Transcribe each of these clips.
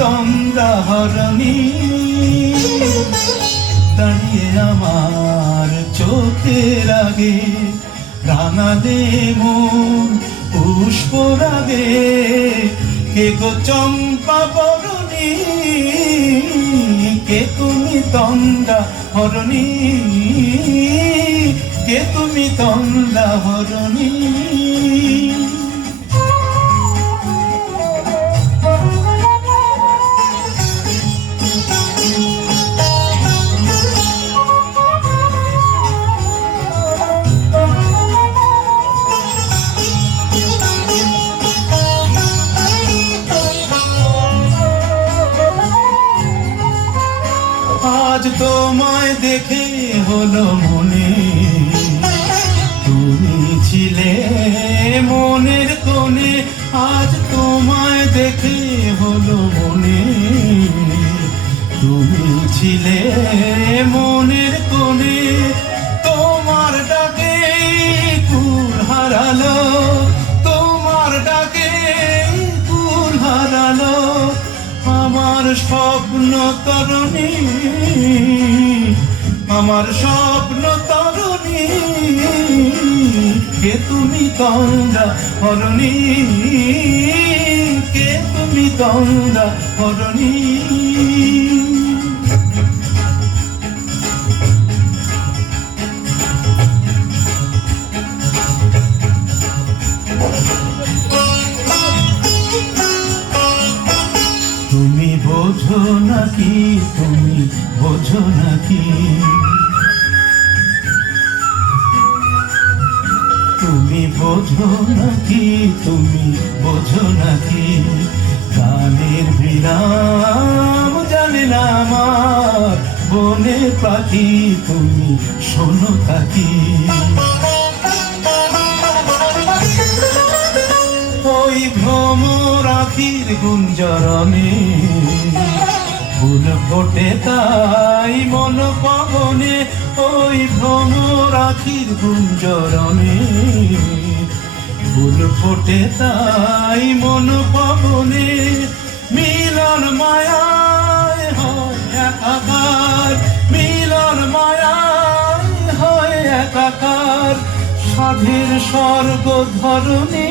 তন্দ্রা হরণী, দাঁড়িয়ে আমার চোখের আগে রাঙালে মন পুষ্পরাগে। কে গো চম্পা বরণী, কে তুমি তন্দ্রা হরণী, কে তুমি তন্দ্রা হরণী। আজ তোমায় দেখে হলো মনে, তুমি ছিলে মনের কোণে। আজ তোমায় দেখে হলো মনে, তুমি ছিলে মনের কোণে। তোমার ডাকে কুল হারালো, তোমার ডাকে কুল হারালো আমার স্বপ্ন তরুণী, আমার স্বপ্ন তরুণী। কে তুমি তন্দ্রা হরণী, কে তুমি তন্দ্রা হরণী। তুমি বোঝো নাকি, তুমি বোঝো নাকি, তুমি বোঝো নাকি, তুমি বোঝো নাকি। গানের বিরাম জানে না আমার বনের পাখি, তুমি শোনো থাকি। ওই ভ্রমর আখির গুঞ্জরণে ফুল ফোটে তাই মন পবনে। ওই ভ্রমর আখির গুঞ্জরণে ফুল ফোটে তাই মন পবনে। মিলন মায়ায় হয় একাকার, মিলন মায়ায় হয় একাকার। সাধের স্বর্গ ধরণী,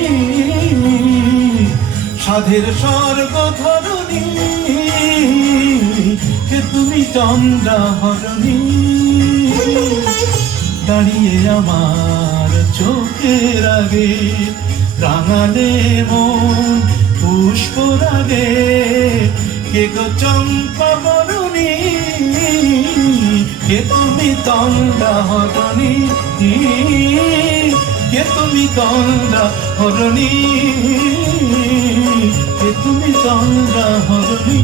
সাধের স্বর্গ ধরণী। কে তুমি তন্দ্রা হরণী, দাঁড়িয়ে আমার চোখের আগে রাঙালে মন পুষ্পরাগে। কে গো চম্পা বরণী, কে তুমি তন্দ্রা হরণী, কে তুমি তন্দ্রা হরণী, কে তুমি তন্দ্রা হরণী।